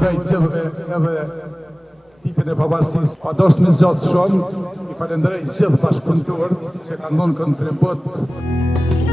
uroj gjithëve edhe ditën e pavarësisë. Padosh me zgjat shumë, i falenderoj gjithë bashkëpunëtorët që kanë dhënë kontribut.